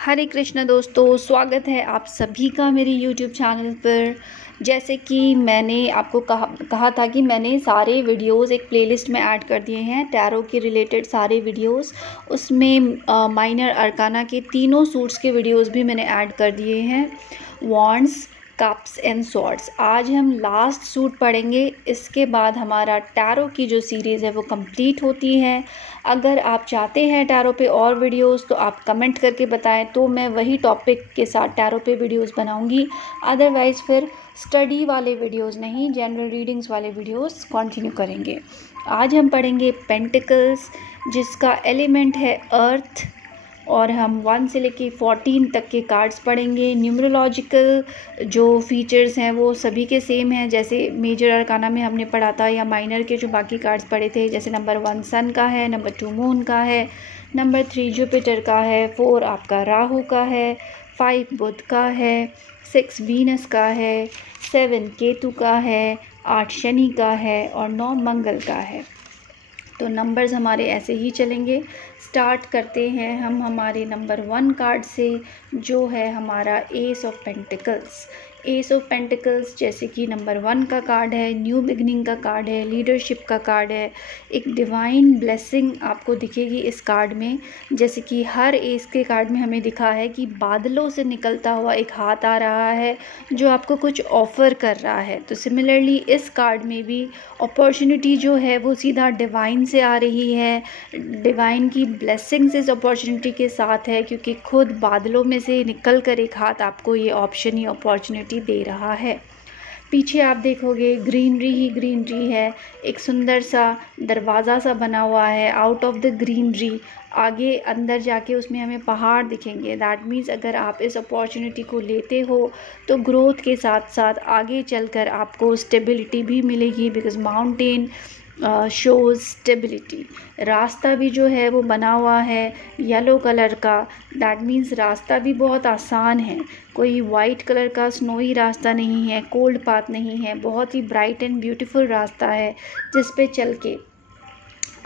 हरे कृष्णा दोस्तों, स्वागत है आप सभी का मेरे YouTube चैनल पर। जैसे कि मैंने आपको कहा था कि मैंने सारे वीडियोस एक प्लेलिस्ट में ऐड कर दिए हैं, टैरो के रिलेटेड सारे वीडियोस। उसमें माइनर अरकाना के तीनों सूट्स के वीडियोस भी मैंने ऐड कर दिए हैं, वॉन्ड्स, कप्स एंड स्वॉर्ड्स। आज हम लास्ट सूट पढ़ेंगे, इसके बाद हमारा टैरो की जो सीरीज़ है वो कंप्लीट होती है। अगर आप चाहते हैं टैरो पे और वीडियोस तो आप कमेंट करके बताएं, तो मैं वही टॉपिक के साथ टैरो पे वीडियोस बनाऊंगी। अदरवाइज़ फिर स्टडी वाले वीडियोस नहीं, जनरल रीडिंग्स वाले वीडियोस कंटिन्यू करेंगे। आज हम पढ़ेंगे पेंटिकल्स, जिसका एलिमेंट है अर्थ, और हम 1 से लेके 14 तक के कार्ड्स पढ़ेंगे। न्यूमरोलॉजिकल जो फीचर्स हैं वो सभी के सेम हैं, जैसे मेजर अरकाना में हमने पढ़ा था, या माइनर के जो बाकी कार्ड्स पढ़े थे। जैसे नंबर 1 सन का है, नंबर 2 मून का है, नंबर 3 जुपिटर का है, 4 आपका राहु का है, 5 बुध का है, 6 वीनस का है, 7 केतु का है, 8 शनि का है और 9 मंगल का है। तो नंबर्स हमारे ऐसे ही चलेंगे। स्टार्ट करते हैं हम हमारे नंबर 1 कार्ड से, जो है हमारा S of pentacles. S of pentacles जैसे कि नंबर 1 का कार्ड है, न्यू बिगनिंग का कार्ड है, लीडरशिप का कार्ड है। एक डिवाइन ब्लेसिंग आपको दिखेगी इस कार्ड में। जैसे कि हर एस के कार्ड में हमें दिखा है कि बादलों से निकलता हुआ एक हाथ आ रहा है जो आपको कुछ ऑफ़र कर रहा है। तो सिमिलरली इस कार्ड में भी अपॉर्चुनिटी जो है वो सीधा डिवाइन से आ रही है। डिवाइन की ब्लेसिंग्स इस अपॉर्चुनिटी के साथ है, क्योंकि खुद बादलों में से निकल कर एक हाथ आपको ये ऑप्शन, ये अपॉर्चुनिटी दे रहा है। पीछे आप देखोगे ग्रीनरी ही ग्रीनरी है, एक सुंदर सा दरवाज़ा सा बना हुआ है आउट ऑफ द ग्रीनरी। आगे अंदर जाके उसमें हमें पहाड़ दिखेंगे। दैट मीन्स अगर आप इस अपॉर्चुनिटी को लेते हो तो ग्रोथ के साथ साथ आगे चलकर आपको स्टेबिलिटी भी मिलेगी, बिकॉज माउंटेन शोज स्टेबिलिटी। रास्ता भी जो है वो बना हुआ है येलो कलर का। दैट मीन्स रास्ता भी बहुत आसान है, कोई वाइट कलर का स्नोई रास्ता नहीं है, कोल्ड पाथ नहीं है, बहुत ही ब्राइट एंड ब्यूटीफुल रास्ता है जिस पे चल के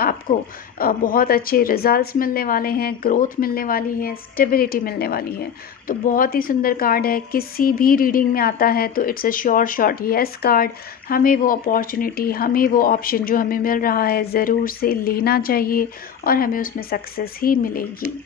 आपको बहुत अच्छे रिजल्ट्स मिलने वाले हैं, ग्रोथ मिलने वाली है, स्टेबिलिटी मिलने वाली है। तो बहुत ही सुंदर कार्ड है। किसी भी रीडिंग में आता है तो it's a sure shot yes card. हमें वो अपॉर्चुनिटी, हमें वो ऑप्शन जो हमें मिल रहा है ज़रूर से लेना चाहिए और हमें उसमें सक्सेस ही मिलेगी।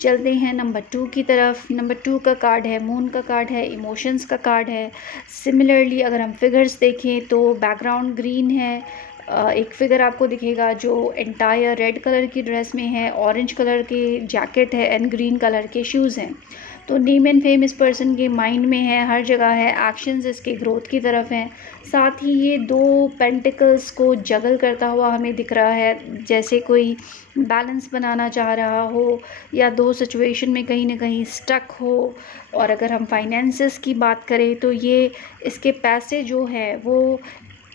चलते हैं नंबर 2 की तरफ। नंबर 2 का कार्ड है, मून का कार्ड है, इमोशंस का कार्ड है। सिमिलरली अगर हम फिगर्स देखें तो बैकग्राउंड ग्रीन है। एक फिगर आपको दिखेगा जो एंटायर रेड कलर की ड्रेस में है, ऑरेंज कलर के जैकेट है एंड ग्रीन कलर के शूज़ हैं। तो नेम एंड फेम इस पर्सन के माइंड में है, हर जगह है, एक्शंस इसके ग्रोथ की तरफ हैं। साथ ही ये 2 पेंटिकल्स को जगल करता हुआ हमें दिख रहा है, जैसे कोई बैलेंस बनाना चाह रहा हो या 2 सिचुएशन में कहीं ना कहीं स्टक हो। और अगर हम फाइनेंसेस की बात करें तो ये इसके पैसे जो है वो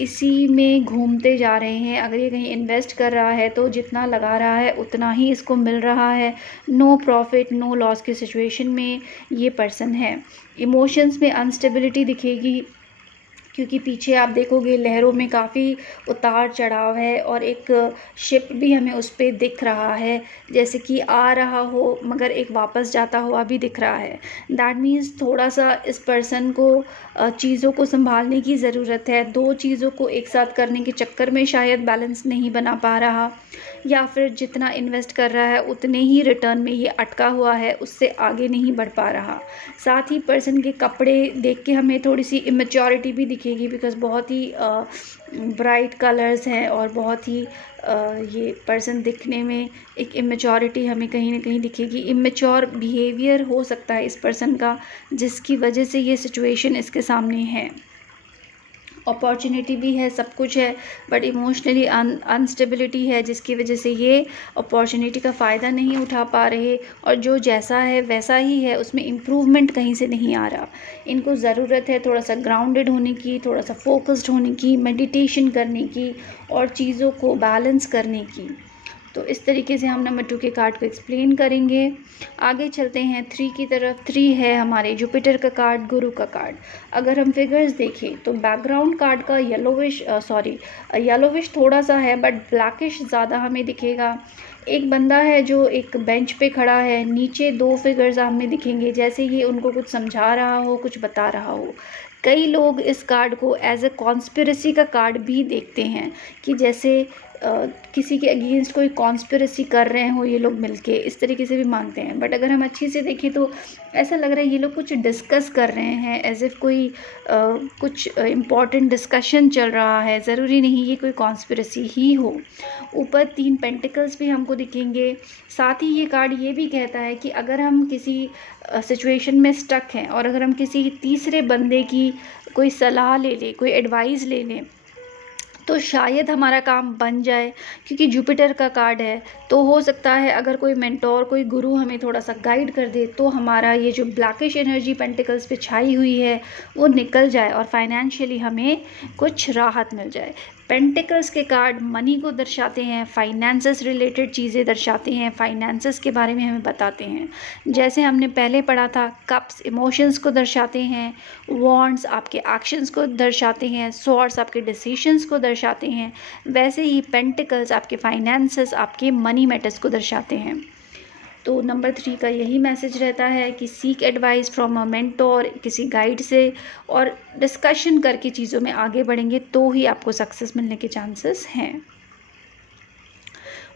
इसी में घूमते जा रहे हैं। अगर ये कहीं इन्वेस्ट कर रहा है तो जितना लगा रहा है उतना ही इसको मिल रहा है। नो प्रॉफिट नो लॉस की सिचुएशन में ये पर्सन है। इमोशंस में अनस्टेबिलिटी दिखेगी, क्योंकि पीछे आप देखोगे लहरों में काफ़ी उतार चढ़ाव है और एक शिप भी हमें उस पर दिख रहा है, जैसे कि आ रहा हो मगर एक वापस जाता हुआ भी दिख रहा है। दैट मीन्स थोड़ा सा इस पर्सन को चीज़ों को संभालने की ज़रूरत है। 2 चीज़ों को एक साथ करने के चक्कर में शायद बैलेंस नहीं बना पा रहा, या फिर जितना इन्वेस्ट कर रहा है उतने ही रिटर्न में ये अटका हुआ है, उससे आगे नहीं बढ़ पा रहा। साथ ही पर्सन के कपड़े देख के हमें थोड़ी सी इमेच्योरिटी भी दिखेगी, बिकॉज बहुत ही ब्राइट कलर्स हैं और बहुत ही ये पर्सन दिखने में एक इमेच्योरिटी हमें कहीं ना कहीं दिखेगी। इमेच्योर बिहेवियर हो सकता है इस पर्सन का, जिसकी वजह से ये सिचुएशन इसके सामने है। अपॉर्चुनिटी भी है, सब कुछ है, बट इमोशनली अनस्टेबिलिटी है, जिसकी वजह से ये अपॉर्चुनिटी का फ़ायदा नहीं उठा पा रहे, और जो जैसा है वैसा ही है, उसमें इम्प्रूवमेंट कहीं से नहीं आ रहा। इनको ज़रूरत है थोड़ा सा ग्राउंडेड होने की, थोड़ा सा फोकस्ड होने की, मेडिटेशन करने की और चीज़ों को बैलेंस करने की। तो इस तरीके से हम नंबर 2 के कार्ड को एक्सप्लेन करेंगे। आगे चलते हैं 3 की तरफ। 3 है हमारे जुपिटर का कार्ड, गुरु का कार्ड। अगर हम फिगर्स देखें तो बैकग्राउंड कार्ड का येलोविश थोड़ा सा है, बट ब्लैकिश ज़्यादा हमें दिखेगा। एक बंदा है जो एक बेंच पे खड़ा है, नीचे 2 फिगर्स हमें दिखेंगे, जैसे ये उनको कुछ समझा रहा हो, कुछ बता रहा हो। कई लोग इस कार्ड को एज ए कॉन्स्पिरेसी का कार्ड भी देखते हैं कि जैसे किसी के अगेंस्ट कोई कॉन्स्पिरेसी कर रहे हो ये लोग मिलके, इस तरीके से भी मानते हैं। बट अगर हम अच्छी से देखें तो ऐसा लग रहा है ये लोग कुछ डिस्कस कर रहे हैं, एज इफ़ कोई कुछ इम्पॉर्टेंट डिस्कशन चल रहा है। ज़रूरी नहीं ये कोई कॉन्स्पिरेसी ही हो। ऊपर 3 पेंटिकल्स भी हमको दिखेंगे। साथ ही ये कार्ड ये भी कहता है कि अगर हम किसी सिचुएशन में स्टक हैं और अगर हम किसी तीसरे बंदे की कोई सलाह ले लें, कोई एडवाइस ले लें, तो शायद हमारा काम बन जाए। क्योंकि जुपिटर का कार्ड है, तो हो सकता है अगर कोई मेंटोर, कोई गुरु हमें थोड़ा सा गाइड कर दे तो हमारा ये जो ब्लैकिश एनर्जी पेंटिकल्स पे छाई हुई है वो निकल जाए और फाइनेंशियली हमें कुछ राहत मिल जाए। पेंटिकल्स के कार्ड मनी को दर्शाते हैं, फाइनेंसेस रिलेटेड चीज़ें दर्शाते हैं, फाइनेंसेस के बारे में हमें बताते हैं। जैसे हमने पहले पढ़ा था, कप्स इमोशंस को दर्शाते हैं, वॉन्ड्स आपके एक्शंस को दर्शाते हैं, स्वॉर्ड्स आपके डिसीजंस को दर्शाते हैं, वैसे ही पेंटिकल्स आपके फाइनेंसेस, आपके मनी मैटर्स को दर्शाते हैं। तो नंबर 3 का यही मैसेज रहता है कि seek advice from a mentor, किसी गाइड से, और डिस्कशन करके चीज़ों में आगे बढ़ेंगे तो ही आपको सक्सेस मिलने के चांसेस हैं।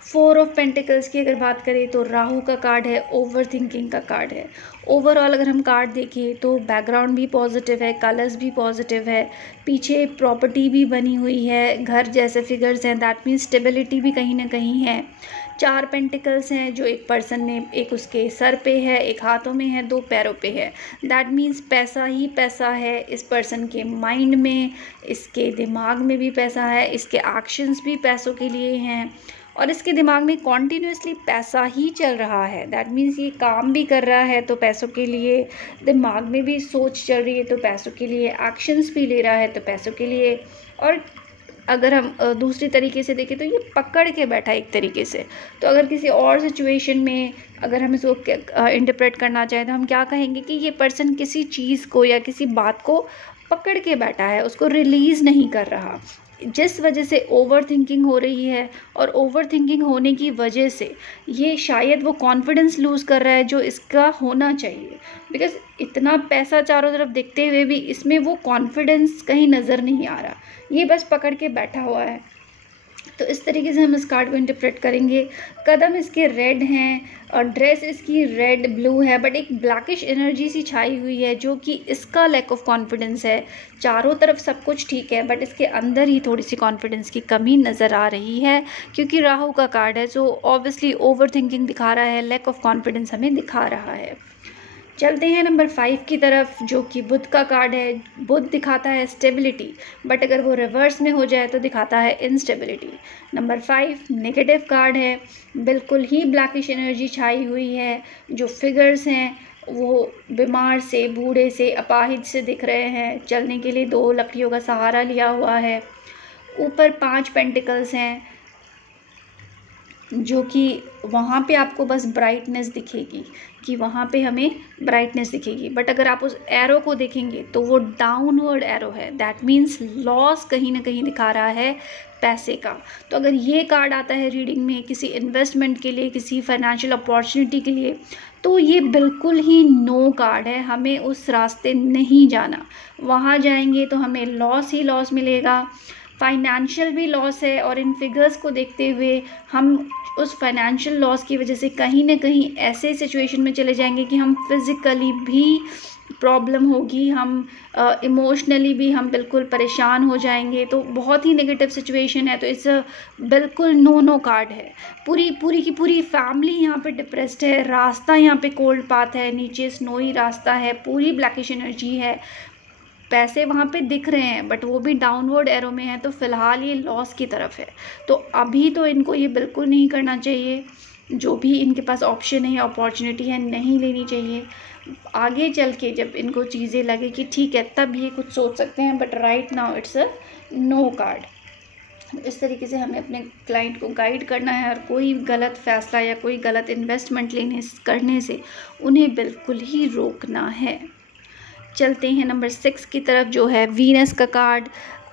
4 ऑफ पेंटिकल्स की अगर बात करें तो राहु का कार्ड है, ओवर थिंकिंग का कार्ड है। ओवरऑल अगर हम कार्ड देखें तो बैकग्राउंड भी पॉजिटिव है, कलर्स भी पॉजिटिव है, पीछे प्रॉपर्टी भी बनी हुई है, घर जैसे फिगर्स हैं, दैट मीन्स स्टेबिलिटी भी कहीं ना कहीं है। 4 पेंटिकल्स हैं जो एक पर्सन ने, एक उसके सर पे है, एक हाथों में है, 2 पैरों पे है, दैट मीन्स पैसा ही पैसा है इस पर्सन के माइंड में, इसके दिमाग में भी पैसा है, इसके एक्शंस भी पैसों के लिए हैं और इसके दिमाग में कॉन्टीन्यूसली पैसा ही चल रहा है। दैट मीन्स ये काम भी कर रहा है तो पैसों के लिए, दिमाग में भी सोच चल रही है तो पैसों के लिए, एक्शंस भी ले रहा है तो पैसों के लिए। और अगर हम दूसरी तरीके से देखें तो ये पकड़ के बैठा है एक तरीके से। तो अगर किसी और सिचुएशन में अगर हम इसको इंटरप्रेट करना चाहें तो हम क्या कहेंगे कि ये पर्सन किसी चीज़ को या किसी बात को पकड़ के बैठा है, उसको रिलीज़ नहीं कर रहा, जिस वजह से ओवर थिंकिंग हो रही है। और ओवर थिंकिंग होने की वजह से ये शायद वो कॉन्फिडेंस लूज़ कर रहा है जो इसका होना चाहिए, बिकॉज इतना पैसा चारों तरफ देखते हुए भी इसमें वो कॉन्फिडेंस कहीं नज़र नहीं आ रहा, ये बस पकड़ के बैठा हुआ है। तो इस तरीके से हम इस कार्ड को इंटरप्रेट करेंगे। कदम इसके रेड हैं और ड्रेस इसकी रेड ब्लू है, बट एक ब्लैकिश एनर्जी सी छाई हुई है जो कि इसका लैक ऑफ कॉन्फिडेंस है। चारों तरफ सब कुछ ठीक है बट इसके अंदर ही थोड़ी सी कॉन्फिडेंस की कमी नज़र आ रही है, क्योंकि राहु का कार्ड है जो ऑब्वियसली ओवर थिंकिंग दिखा रहा है, लैक ऑफ कॉन्फिडेंस हमें दिखा रहा है। चलते हैं नंबर 5 की तरफ, जो कि बुध का कार्ड है। बुध दिखाता है स्टेबिलिटी, बट अगर वो रिवर्स में हो जाए तो दिखाता है इनस्टेबिलिटी। नंबर 5 नेगेटिव कार्ड है, बिल्कुल ही ब्लैकिश एनर्जी छाई हुई है। जो फिगर्स हैं वो बीमार से, बूढ़े से, अपाहिज से दिख रहे हैं, चलने के लिए 2 लकड़ियों का सहारा लिया हुआ है। ऊपर 5 पेंटिकल्स हैं जो कि वहाँ पे आपको बस ब्राइटनेस दिखेगी, कि वहाँ पे हमें ब्राइटनेस दिखेगी, बट अगर आप उस एरो को देखेंगे तो वो डाउनवर्ड एरो है। दैट मीन्स लॉस कहीं ना कहीं दिखा रहा है पैसे का। तो अगर ये कार्ड आता है रीडिंग में किसी इन्वेस्टमेंट के लिए, किसी फाइनेंशियल अपॉर्चुनिटी के लिए, तो ये बिल्कुल ही नो कार्ड है। हमें उस रास्ते नहीं जाना, वहाँ जाएंगे तो हमें लॉस ही लॉस मिलेगा, फाइनेंशियल भी लॉस है। और इन फिगर्स को देखते हुए हम उस फाइनेंशियल लॉस की वजह से कहीं ना कहीं ऐसे सिचुएशन में चले जाएंगे कि हम फिज़िकली भी प्रॉब्लम होगी, हम इमोशनली भी हम बिल्कुल परेशान हो जाएंगे। तो बहुत ही नेगेटिव सिचुएशन है। तो इस बिल्कुल नो कार्ड है। पूरी की पूरी फैमिली यहाँ पे डिप्रेस्ड है, रास्ता यहाँ पे कोल्ड पाथ है, नीचे स्नोई रास्ता है, पूरी ब्लैकिश एनर्जी है। पैसे वहाँ पे दिख रहे हैं बट वो भी डाउनवर्ड एरो में है, तो फ़िलहाल ये लॉस की तरफ है। तो अभी तो इनको ये बिल्कुल नहीं करना चाहिए, जो भी इनके पास ऑप्शन है, अपॉर्चुनिटी है, नहीं लेनी चाहिए। आगे चल के जब इनको चीज़ें लगे कि ठीक है तब ये कुछ सोच सकते हैं, but right now it's a no card. इस तरीके से हमें अपने क्लाइंट को गाइड करना है और कोई गलत फैसला या कोई गलत इन्वेस्टमेंट करने से उन्हें बिल्कुल ही रोकना है। चलते हैं नंबर 6 की तरफ, जो है वीनस का कार्ड।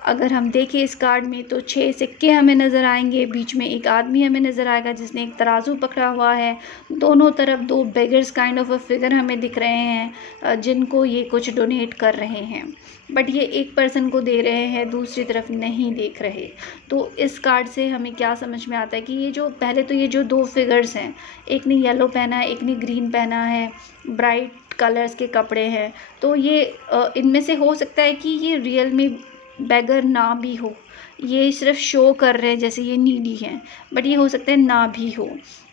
अगर हम देखें इस कार्ड में तो 6 सिक्के हमें नज़र आएंगे, बीच में एक आदमी हमें नज़र आएगा जिसने एक तराजू पकड़ा हुआ है, दोनों तरफ 2 beggars kind of a figure हमें दिख रहे हैं जिनको ये कुछ डोनेट कर रहे हैं, बट ये एक पर्सन को दे रहे हैं, दूसरी तरफ नहीं देख रहे। तो इस कार्ड से हमें क्या समझ में आता है कि ये जो पहले तो ये जो 2 फिगर्स हैं, एक ने येलो पहना है, एक ने ग्रीन पहना है, ब्राइट कलर्स के कपड़े हैं, तो ये इनमें से हो सकता है कि ये रियल में बेगर ना भी हो, ये सिर्फ शो कर रहे हैं जैसे ये नीडी हैं, बट ये हो सकता है ना भी हो।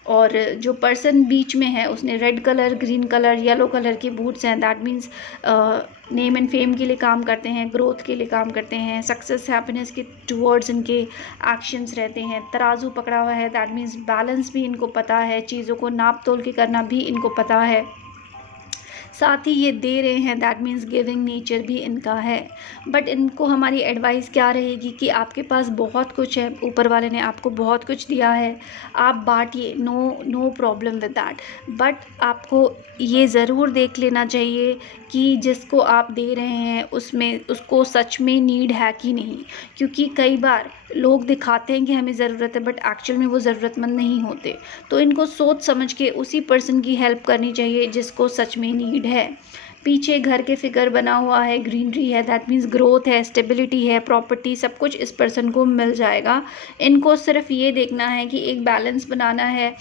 और जो पर्सन बीच में है उसने red colour, green colour, yellow colour के बूट्स हैं, that means name and fame के लिए काम करते हैं, ग्रोथ के लिए काम करते हैं, सक्सेस हैप्पीनेस के टुवर्ड्स इनके एक्शंस रहते हैं। तराजू पकड़ा हुआ है, दैट मीन्स बैलेंस भी इनको पता है, चीज़ों को नाप तोल के करना भी इनको पता है, साथ ही ये दे रहे हैं, दैट मीन्स गिविंग नेचर भी इनका है। बट इनको हमारी एडवाइस क्या रहेगी कि आपके पास बहुत कुछ है, ऊपर वाले ने आपको बहुत कुछ दिया है, आप बांटिए, no problem with that, but आपको ये ज़रूर देख लेना चाहिए कि जिसको आप दे रहे हैं उसमें उसको सच में नीड है कि नहीं, क्योंकि कई बार लोग दिखाते हैं कि हमें ज़रूरत है बट एक्चुअल में वो ज़रूरतमंद नहीं होते। तो इनको सोच समझ के उसी पर्सन की हेल्प करनी चाहिए जिसको सच में नीड है। पीछे घर के फिगर बना हुआ है, ग्रीनरी है, दैट मीन्स ग्रोथ है, स्टेबिलिटी है, प्रॉपर्टी, सब कुछ इस पर्सन को मिल जाएगा। इनको सिर्फ ये देखना है कि एक बैलेंस बनाना है,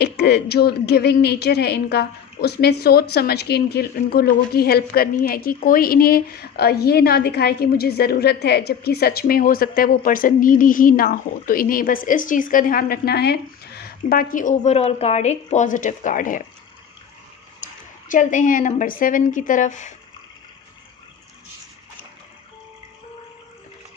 एक जो गिविंग नेचर है इनका उसमें सोच समझ के इनको लोगों की हेल्प करनी है कि कोई इन्हें ये ना दिखाए कि मुझे ज़रूरत है, जबकि सच में हो सकता है वो पर्सन नीडी ही ना हो। तो इन्हें बस इस चीज़ का ध्यान रखना है। बाकी ओवरऑल कार्ड एक पॉजिटिव कार्ड है। चलते हैं नंबर 7 की तरफ।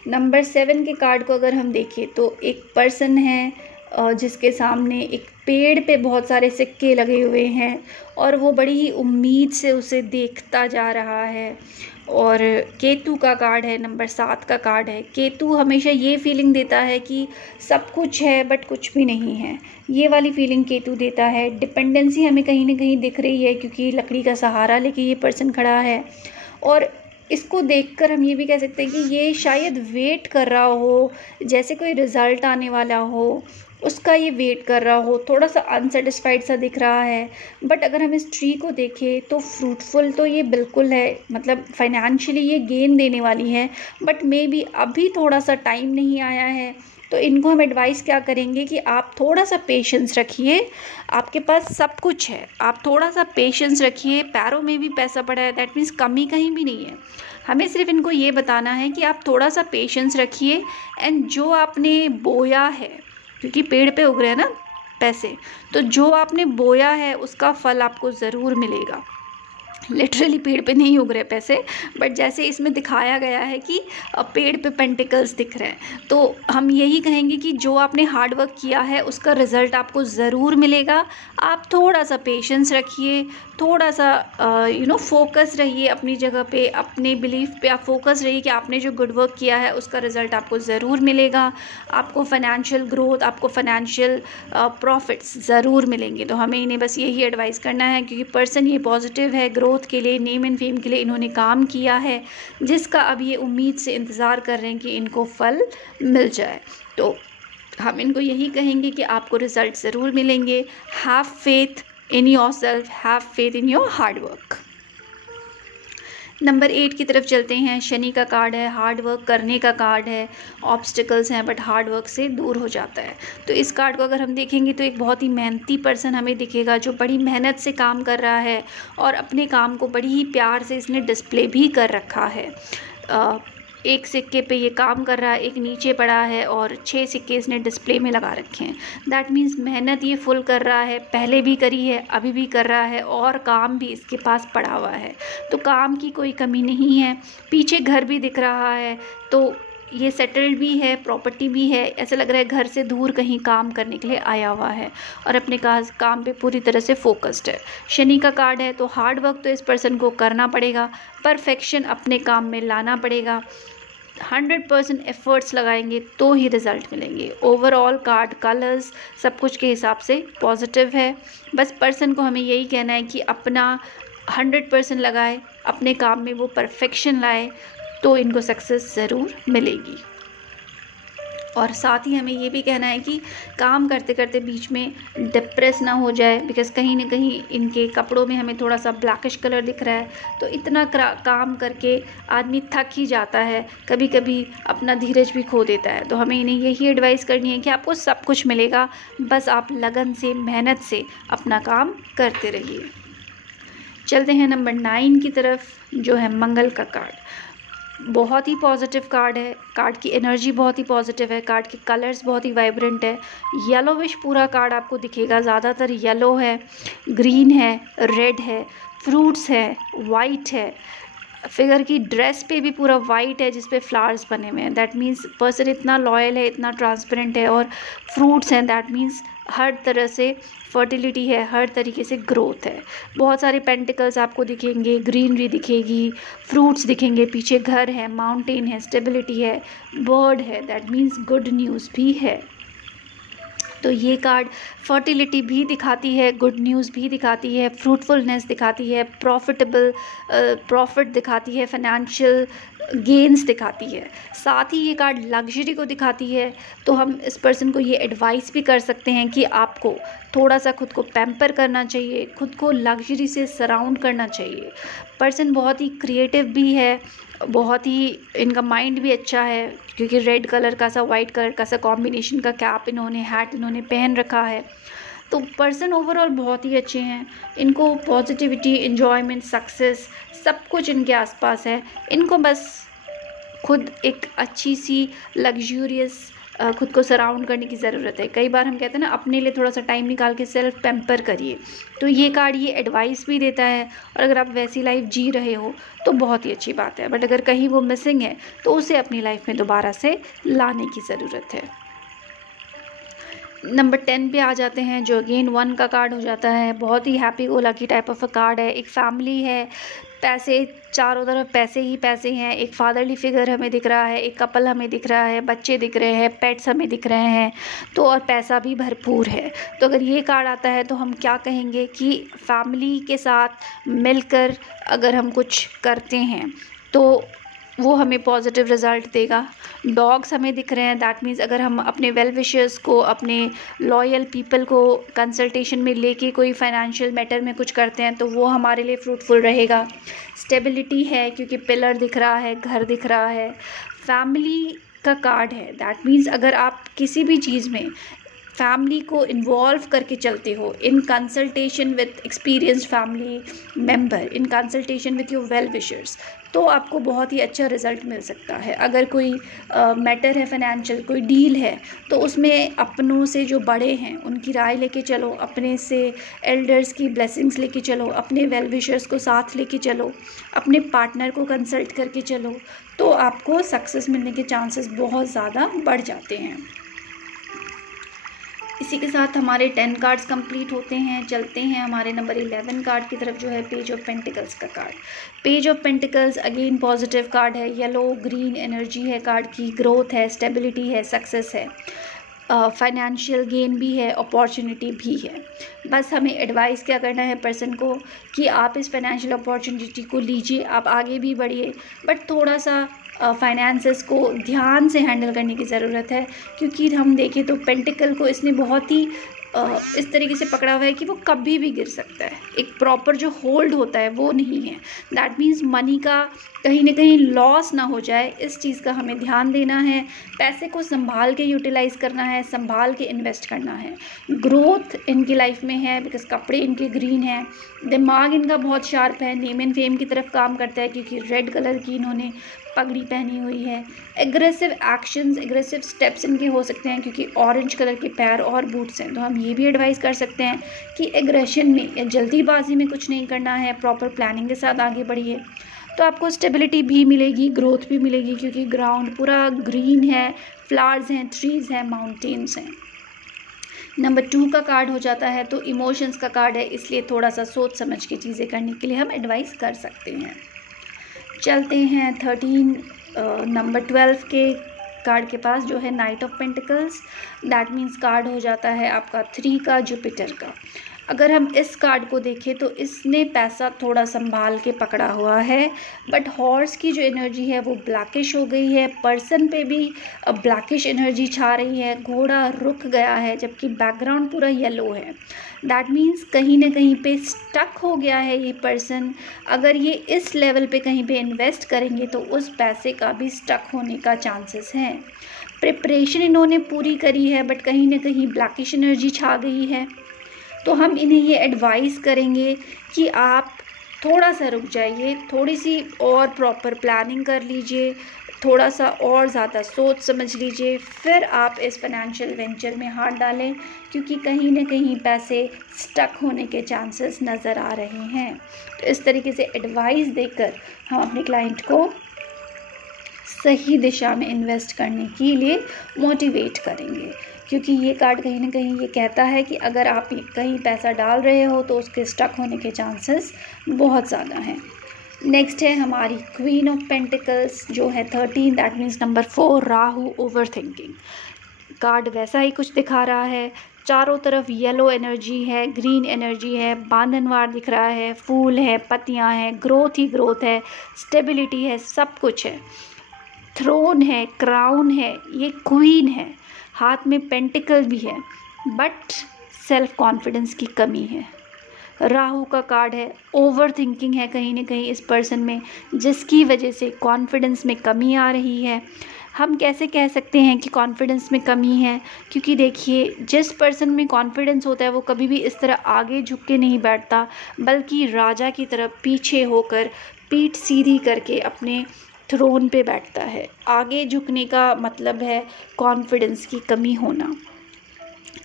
नंबर 7 के कार्ड को अगर हम देखें तो एक पर्सन है जिसके सामने एक पेड़ पे बहुत सारे सिक्के लगे हुए हैं और वो बड़ी ही उम्मीद से उसे देखता जा रहा है। और केतु का कार्ड है, नंबर 7 का कार्ड है। केतु हमेशा ये फीलिंग देता है कि सब कुछ है बट कुछ भी नहीं है, ये वाली फीलिंग केतु देता है। डिपेंडेंसी हमें कहीं ना कहीं दिख रही है क्योंकि लकड़ी का सहारा लेके ये पर्सन खड़ा है और इसको देखकर हम ये भी कह सकते हैं कि ये शायद वेट कर रहा हो, जैसे कोई रिज़ल्ट आने वाला हो उसका ये वेट कर रहा हो, थोड़ा सा अनसेटिस्फाइड सा दिख रहा है। बट अगर हम इस ट्री को देखें तो फ्रूटफुल तो ये बिल्कुल है, मतलब फाइनेंशियली ये गेन देने वाली है, बट मे बी अभी थोड़ा सा टाइम नहीं आया है। तो इनको हम एडवाइस क्या करेंगे कि आप थोड़ा सा पेशेंस रखिए, आपके पास सब कुछ है, आप थोड़ा सा पेशेंस रखिए। पैरों में भी पैसा पड़ा है, दैट मीन्स कमी कहीं भी नहीं है। हमें सिर्फ इनको ये बताना है कि आप थोड़ा सा पेशेंस रखिए एंड जो आपने बोया है, क्योंकि पेड़ पे उग रहे हैं ना पैसे, तो जो आपने बोया है उसका फल आपको ज़रूर मिलेगा। लिटरली पेड़ पे नहीं उग रहे पैसे, बट जैसे इसमें दिखाया गया है कि पेड़ पे पेंटिकल्स दिख रहे हैं, तो हम यही कहेंगे कि जो आपने हार्ड वर्क किया है उसका रिज़ल्ट आपको ज़रूर मिलेगा। आप थोड़ा सा पेशेंस रखिए, थोड़ा सा फोकस रहिए अपनी जगह पे, अपने बिलीफ पे आप फोकस रहिए कि आपने जो गुड वर्क किया है उसका रिज़ल्ट आपको ज़रूर मिलेगा। आपको फाइनेंशियल ग्रोथ, आपको फाइनेंशियल प्रॉफिट्स ज़रूर मिलेंगे। तो हमें इन्हें बस यही एडवाइस करना है, क्योंकि पर्सन ये पॉजिटिव है, ग्रोथ के लिए, नेम एंड फेम के लिए इन्होंने काम किया है, जिसका अब ये उम्मीद से इंतज़ार कर रहे हैं कि इनको फल मिल जाए। तो हम इनको यही कहेंगे कि आपको रिज़ल्ट ज़रूर मिलेंगे। Have faith in yourself, have faith in your hard work. Number 8 की तरफ चलते हैं। शनि का कार्ड है, हार्ड वर्क करने का कार्ड है, ऑब्स्टिकल्स हैं बट हार्ड वर्क से दूर हो जाता है। तो इस कार्ड को अगर हम देखेंगे तो एक बहुत ही मेहनती पर्सन हमें दिखेगा, जो बड़ी मेहनत से काम कर रहा है और अपने काम को बड़ी ही प्यार से इसने डिस्प्ले भी कर रखा है। एक सिक्के पे ये काम कर रहा है, एक नीचे पड़ा है और 6 सिक्के इसने डिस्प्ले में लगा रखे हैं। दैट मीन्स मेहनत ये फुल कर रहा है, पहले भी करी है, अभी भी कर रहा है और काम भी इसके पास पड़ा हुआ है, तो काम की कोई कमी नहीं है। पीछे घर भी दिख रहा है, तो ये सेटल्ड भी है, प्रॉपर्टी भी है, ऐसा लग रहा है घर से दूर कहीं काम करने के लिए आया हुआ है और अपने काम पे पूरी तरह से फोकस्ड है। शनि का कार्ड है, तो हार्ड वर्क तो इस पर्सन को करना पड़ेगा, परफेक्शन अपने काम में लाना पड़ेगा, 100% एफर्ट्स लगाएंगे तो ही रिज़ल्ट मिलेंगे। ओवरऑल कार्ड कलर्स सब कुछ के हिसाब से पॉजिटिव है। बस पर्सन को हमें यही कहना है कि अपना 100% लगाए, अपने काम में वो परफेक्शन लाए, तो इनको सक्सेस ज़रूर मिलेगी। और साथ ही हमें ये भी कहना है कि काम करते करते बीच में डिप्रेस ना हो जाए, बिकॉज़ कहीं ना कहीं इनके कपड़ों में हमें थोड़ा सा ब्लैकिश कलर दिख रहा है, तो इतना काम करके आदमी थक ही जाता है, कभी कभी अपना धीरज भी खो देता है। तो हमें इन्हें यही एडवाइस करनी है कि आपको सब कुछ मिलेगा, बस आप लगन से, मेहनत से अपना काम करते रहिए। चलते हैं नंबर 9 की तरफ, जो है मंगल का कार्ड। बहुत ही पॉजिटिव कार्ड है, कार्ड की एनर्जी बहुत ही पॉजिटिव है, कार्ड के कलर्स बहुत ही वाइब्रेंट है। येलोविश पूरा कार्ड आपको दिखेगा, ज़्यादातर येलो है, ग्रीन है, रेड है, फ्रूट्स है, वाइट है। फिगर की ड्रेस पे भी पूरा वाइट है जिस पे फ्लावर्स बने हुए हैं, दैट मीन्स पर्सन इतना लॉयल है, इतना ट्रांसपेरेंट है। और फ्रूट्स हैं, दैट मीन्स हर तरह से फर्टिलिटी है, हर तरीके से ग्रोथ है। बहुत सारे पेंटिकल्स आपको दिखेंगे, ग्रीनरी दिखेगी, फ्रूट्स दिखेंगे, पीछे घर है, माउंटेन है, स्टेबिलिटी है, बर्ड है, दैट मीन्स गुड न्यूज़ भी है। तो ये कार्ड फर्टिलिटी भी दिखाती है, गुड न्यूज़ भी दिखाती है, फ्रूटफुलनेस दिखाती है, प्रॉफिट दिखाती है, फाइनेंशियल गेन्स दिखाती है। साथ ही ये कार्ड लग्जरी को दिखाती है। तो हम इस पर्सन को ये एडवाइस भी कर सकते हैं कि आपको थोड़ा सा खुद को पैम्पर करना चाहिए, खुद को लग्जरी से सराउंड करना चाहिए। पर्सन बहुत ही क्रिएटिव भी है, बहुत ही इनका माइंड भी अच्छा है, क्योंकि रेड कलर का सा, वाइट कलर का सा कॉम्बिनेशन का कैप इन्होंने, हैट इन्होंने पहन रखा है। तो पर्सन ओवरऑल बहुत ही अच्छे हैं, इनको पॉजिटिविटी, एन्जॉयमेंट, सक्सेस सब कुछ इनके आसपास है। इनको बस खुद एक अच्छी सी लग्जूरियस खुद को सराउंड करने की ज़रूरत है। कई बार हम कहते हैं ना, अपने लिए थोड़ा सा टाइम निकाल के सेल्फ पैम्पर करिए। तो ये कार्ड ये एडवाइस भी देता है, और अगर आप वैसी लाइफ जी रहे हो तो बहुत ही अच्छी बात है। बट अगर कहीं वो मिसिंग है तो उसे अपनी लाइफ में दोबारा से लाने की ज़रूरत है। नंबर 10 पे आ जाते हैं, जो अगेन 1 का कार्ड हो जाता है। बहुत ही happy go lucky type of a card है। एक फैमिली है, पैसे चारों तरफ पैसे ही पैसे हैं, एक फादरली फिगर हमें दिख रहा है, एक कपल हमें दिख रहा है, बच्चे दिख रहे हैं, पेट्स हमें दिख रहे हैं, तो और पैसा भी भरपूर है। तो अगर ये कार्ड आता है तो हम क्या कहेंगे कि फैमिली के साथ मिलकर अगर हम कुछ करते हैं तो वो हमें पॉजिटिव रिज़ल्ट देगा। डॉग्स हमें दिख रहे हैं, दैट मीन्स अगर हम अपने वेल विशर्स को, अपने लॉयल पीपल को कंसल्टेशन में लेके कोई फाइनेंशियल मैटर में कुछ करते हैं तो वो हमारे लिए फ्रूटफुल रहेगा। स्टेबिलिटी है, क्योंकि पिलर दिख रहा है, घर दिख रहा है, फैमिली का कार्ड है, दैट मीन्स अगर आप किसी भी चीज़ में फैमिली को इन्वॉल्व करके चलते हो, in consultation with experienced family member, in consultation with your well wishers, तो आपको बहुत ही अच्छा रिज़ल्ट मिल सकता है। अगर कोई मैटर है फाइनेंशियल, कोई डील है, तो उसमें अपनों से जो बड़े हैं उनकी राय लेके चलो, अपने से एल्डर्स की ब्लेसिंग्स लेके चलो, अपने वेल विशर्स को साथ लेके चलो, अपने पार्टनर को कंसल्ट करके चलो, तो आपको सक्सेस मिलने के चांसेस बहुत ज़्यादा बढ़ जाते हैं। इसी के साथ हमारे 10 कार्ड्स कंप्लीट होते हैं। चलते हैं हमारे नंबर 11 कार्ड की तरफ, जो है पेज ऑफ पेंटिकल्स का card. Page of pentacles again positive card है, येलो ग्रीन एनर्जी है कार्ड की, ग्रोथ है, स्टेबिलिटी है, सक्सेस है, फाइनेंशियल गेन भी है, अपॉर्चुनिटी भी है। बस हमें एडवाइस क्या करना है पर्सन को कि आप इस फाइनेंशियल अपॉर्चुनिटी को लीजिए, आप आगे भी बढ़िए, बट थोड़ा सा फाइनेंसेस को ध्यान से हैंडल करने की ज़रूरत है। क्योंकि हम देखें तो पेंटिकल को इसने बहुत ही इस तरीके से पकड़ा हुआ है कि वो कभी भी गिर सकता है, एक प्रॉपर जो होल्ड होता है वो नहीं है। दैट मीन्स मनी का कहीं ना कहीं लॉस ना हो जाए, इस चीज़ का हमें ध्यान देना है। पैसे को संभाल के यूटिलाइज़ करना है, संभाल के इन्वेस्ट करना है। ग्रोथ इनकी लाइफ में है, बिकॉज कपड़े इनके ग्रीन हैं, दिमाग इनका बहुत शार्प है, नेम एंड फेम की तरफ काम करता है, क्योंकि रेड कलर की इन्होंने पगड़ी पहनी हुई है। एग्रेसिव एक्शंस, एग्रेसिव स्टेप्स इनके हो सकते हैं, क्योंकि ऑरेंज कलर के पैर और बूट्स हैं। तो हम ये भी एडवाइस कर सकते हैं कि एग्रेशन में या जल्दीबाजी में कुछ नहीं करना है, प्रॉपर प्लानिंग के साथ आगे बढ़िए, तो आपको स्टेबिलिटी भी मिलेगी, ग्रोथ भी मिलेगी, क्योंकि ग्राउंड पूरा ग्रीन है, फ्लावर्स हैं, ट्रीज़ हैं, माउंटेन्स हैं। नंबर 2 का कार्ड हो जाता है, तो इमोशंस का कार्ड है, इसलिए थोड़ा सा सोच समझ के चीज़ें करने के लिए हम एडवाइस कर सकते हैं। चलते हैं 13 नंबर 12 के कार्ड के पास, जो है night of pentacles. That means card हो जाता है आपका 3 का, जुपिटर का। अगर हम इस कार्ड को देखें तो इसने पैसा थोड़ा संभाल के पकड़ा हुआ है, बट हॉर्स की जो एनर्जी है वो ब्लैकिश हो गई है, पर्सन पे भी ब्लैकिश एनर्जी छा रही है, घोड़ा रुक गया है जबकि बैकग्राउंड पूरा येलो है। दैट मीन्स कहीं ना कहीं पे स्टक हो गया है ये पर्सन। अगर ये इस लेवल पे कहीं पे इन्वेस्ट करेंगे तो उस पैसे का भी स्टक होने का चांसेस हैं। प्रिपरेशन इन्होंने पूरी करी है बट कहीं ना कहीं ब्लैकिश एनर्जी छा गई है। तो हम इन्हें ये एडवाइस करेंगे कि आप थोड़ा सा रुक जाइए, थोड़ी सी और प्रॉपर प्लानिंग कर लीजिए, थोड़ा सा और ज़्यादा सोच समझ लीजिए, फिर आप इस फाइनेंशियल वेंचर में हाथ डालें, क्योंकि कहीं ना कहीं पैसे स्टक होने के चांसेस नज़र आ रहे हैं। तो इस तरीके से एडवाइस देकर हम अपने क्लाइंट को सही दिशा में इन्वेस्ट करने के लिए मोटिवेट करेंगे, क्योंकि ये कार्ड कहीं ना कहीं ये कहता है कि अगर आप कहीं पैसा डाल रहे हो तो उसके स्टक होने के चांसेस बहुत ज़्यादा हैं। नेक्स्ट है हमारी क्वीन ऑफ पेंटिकल्स जो है 13, that means number 4, Rahu over thinking. Card वैसा ही कुछ दिखा रहा है, चारों तरफ येलो एनर्जी है, ग्रीन एनर्जी है, बांधनवार दिख रहा है, फूल है, पत्तियां हैं, ग्रोथ ही ग्रोथ है, स्टेबिलिटी है, सब कुछ है, थ्रोन है, क्राउन है, ये क्वीन है, हाथ में पेंटिकल भी है, बट सेल्फ कॉन्फिडेंस की कमी है। राहु का कार्ड है, ओवर थिंकिंग है कहीं ना कहीं इस पर्सन में, जिसकी वजह से कॉन्फिडेंस में कमी आ रही है। हम कैसे कह सकते हैं कि कॉन्फिडेंस में कमी है, क्योंकि देखिए जिस पर्सन में कॉन्फिडेंस होता है वो कभी भी इस तरह आगे झुक के नहीं बैठता, बल्कि राजा की तरफ पीछे होकर पीठ सीधी करके अपने थ्रोन पे बैठता है। आगे झुकने का मतलब है कॉन्फिडेंस की कमी होना।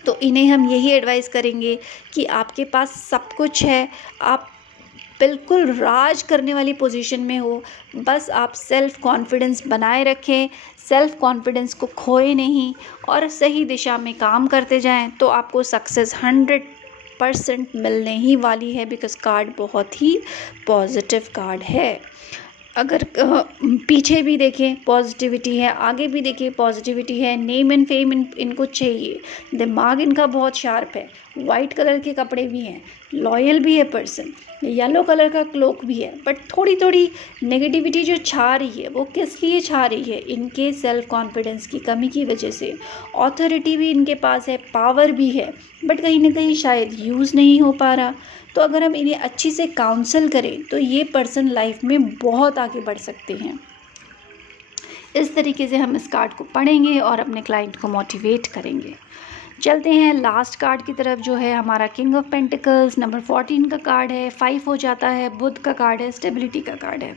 तो इन्हें हम यही एडवाइस करेंगे कि आपके पास सब कुछ है, आप बिल्कुल राज करने वाली पोजीशन में हो, बस आप सेल्फ कॉन्फिडेंस बनाए रखें, सेल्फ कॉन्फिडेंस को खोए नहीं और सही दिशा में काम करते जाएं तो आपको सक्सेस 100% मिलने ही वाली है, बिकॉज कार्ड बहुत ही पॉजिटिव कार्ड है। अगर पीछे भी देखें पॉजिटिविटी है, आगे भी देखिए पॉजिटिविटी है, नेम एंड फेम इनको चाहिए, दिमाग इनका बहुत शार्प है, वाइट कलर के कपड़े भी हैं, लॉयल भी है पर्सन, येलो कलर का क्लोक भी है, बट थोड़ी थोड़ी नेगेटिविटी जो छा रही है वो किस लिए छा रही है, इनके सेल्फ कॉन्फिडेंस की कमी की वजह से। ऑथोरिटी भी इनके पास है, पावर भी है, बट कहीं ना कहीं शायद यूज़ नहीं हो पा रहा। तो अगर हम इन्हें अच्छी से काउंसल करें तो ये पर्सन लाइफ में बहुत आगे बढ़ सकते हैं। इस तरीके से हम इस कार्ड को पढ़ेंगे और अपने क्लाइंट को मोटिवेट करेंगे। चलते हैं लास्ट कार्ड की तरफ जो है हमारा किंग ऑफ पेंटिकल्स, नंबर 14 का कार्ड है, 5 हो जाता है, बुध का कार्ड है, स्टेबिलिटी का कार्ड है।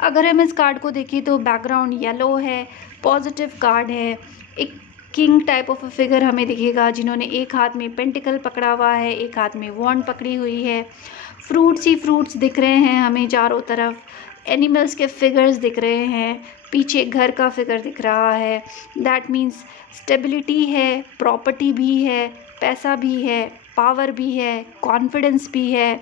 अगर हम इस कार्ड को देखें तो बैकग्राउंड येलो है, पॉजिटिव कार्ड है, एक किंग टाइप ऑफ फिगर हमें दिखेगा जिन्होंने एक हाथ में पेंटिकल पकड़ा हुआ है, एक हाथ में वॉन्ड पकड़ी हुई है, फ्रूट्स ही फ्रूट्स दिख रहे हैं हमें चारों तरफ, एनिमल्स के फिगर्स दिख रहे हैं, पीछे घर का फिगर दिख रहा है। दैट मीन्स स्टेबिलिटी है, प्रॉपर्टी भी है, पैसा भी है, पावर भी है, कॉन्फिडेंस भी है,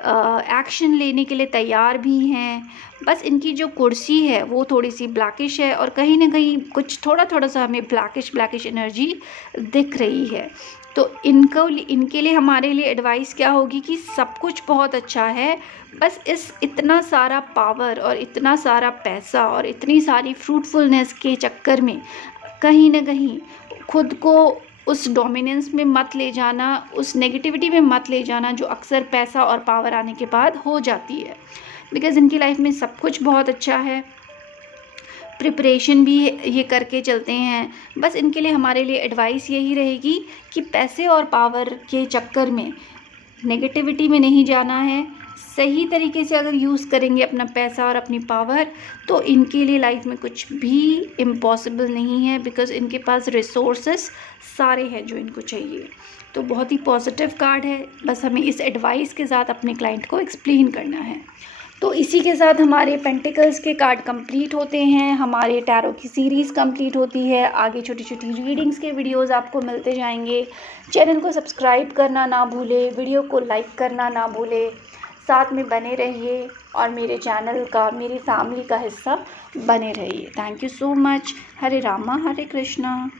एक्शन लेने के लिए तैयार भी हैं। बस इनकी जो कुर्सी है वो थोड़ी सी ब्लैकिश है और कहीं ना कहीं कुछ थोड़ा सा हमें ब्लैकिश एनर्जी दिख रही है। तो इनके लिए हमारे लिए एडवाइस क्या होगी कि सब कुछ बहुत अच्छा है, बस इतना सारा पावर और इतना सारा पैसा और इतनी सारी फ्रूटफुलनेस के चक्कर में कहीं ना कहीं खुद को उस डोमिनेंस में मत ले जाना, उस नेगेटिविटी में मत ले जाना जो अक्सर पैसा और पावर आने के बाद हो जाती है। बिकॉज़ इनकी लाइफ में सब कुछ बहुत अच्छा है, प्रिपरेशन भी ये करके चलते हैं। बस इनके लिए हमारे लिए एडवाइस यही रहेगी कि पैसे और पावर के चक्कर में नेगेटिविटी में नहीं जाना है। सही तरीके से अगर यूज़ करेंगे अपना पैसा और अपनी पावर तो इनके लिए लाइफ में कुछ भी इम्पॉसिबल नहीं है, बिकॉज़ इनके पास रिसोर्सेस सारे हैं जो इनको चाहिए। तो बहुत ही पॉजिटिव कार्ड है, बस हमें इस एडवाइस के साथ अपने क्लाइंट को एक्सप्लेन करना है। तो इसी के साथ हमारे पेंटिकल्स के कार्ड कंप्लीट होते हैं, हमारे टैरो की सीरीज़ कंप्लीट होती है। आगे छोटी छोटी रीडिंग्स के वीडियोस आपको मिलते जाएंगे। चैनल को सब्सक्राइब करना ना भूले, वीडियो को लाइक करना ना भूले, साथ में बने रहिए और मेरे चैनल का, मेरी फैमिली का हिस्सा बने रहिए। Thank you so much. Hare Rama Hare Krishna.